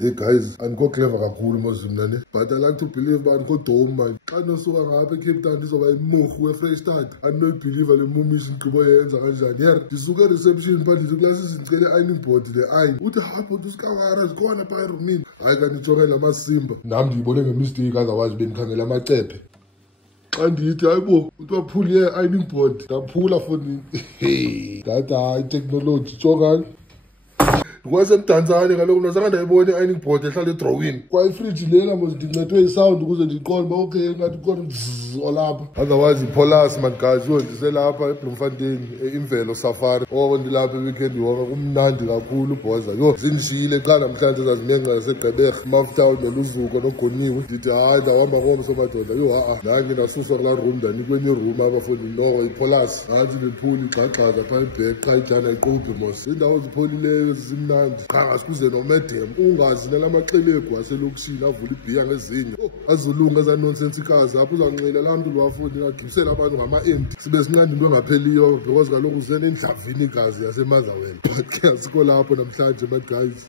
Hey guys, andikho clever kakhulu mos mna ne, but I like to believe uba andikho dome man. Xa nosuka ngapha eCape Town ndizoba imurhu weFreystata, andinobhiliva le mumishi ndigqibo yenza kanjani. Yer ndisuke ereception pha ndithi kulasi ndicele ironing board le iron, uthi hayi bhuti usikawara zikhona phaa erumini. Hayi kandijonge la masimba nam ndiyibone ngemisteyiki, otherwise bendikhangela amacephe. Xa ndithi hayi bo uthi waphule i-ironing board ndaphula foni. Hey dada, hayi technology jongani. Ndikwasemdantsane kaloku mna zange ndayibona i-ironing board ehlala eDrawini. Kwayifriji lena mos ndincedwe yisound ukuze ndiqonde uba okay ngathi kona olapha. Otherwise ipholas man guys, yho ndiselapha eBloemfontein imvelo safari. Oh ndilapha eweekend yonke kumnandi kakhulu ubhoza. Yho zindishiyile xa namhlanje zazimenga nasegqeberha Maftown neluzuko nogoniwe. Ndithi hayi ndawuhamba ngomso madoda. Yho nange ndasuswa kulaa room ndanikwenye room abafundi noko ipholas. Nansi bephula igxagxaza phaa ibhek xa ijana iquphi mos. Iindawo zipholileyo zimnandi. Qha ngasikuze nomedem ungazi nalamaxelegu aselokishini avula ibhiya ngezinye. Azolunga eza nonsensikazi apho uzanxila laa mntu lwafundi agibisela abantu ngama-empty sibe sinqanda into engapheliyo because kaloku uze nendlavini igazi yasemotherwell. But ke asikho lapho namhlanje but guys.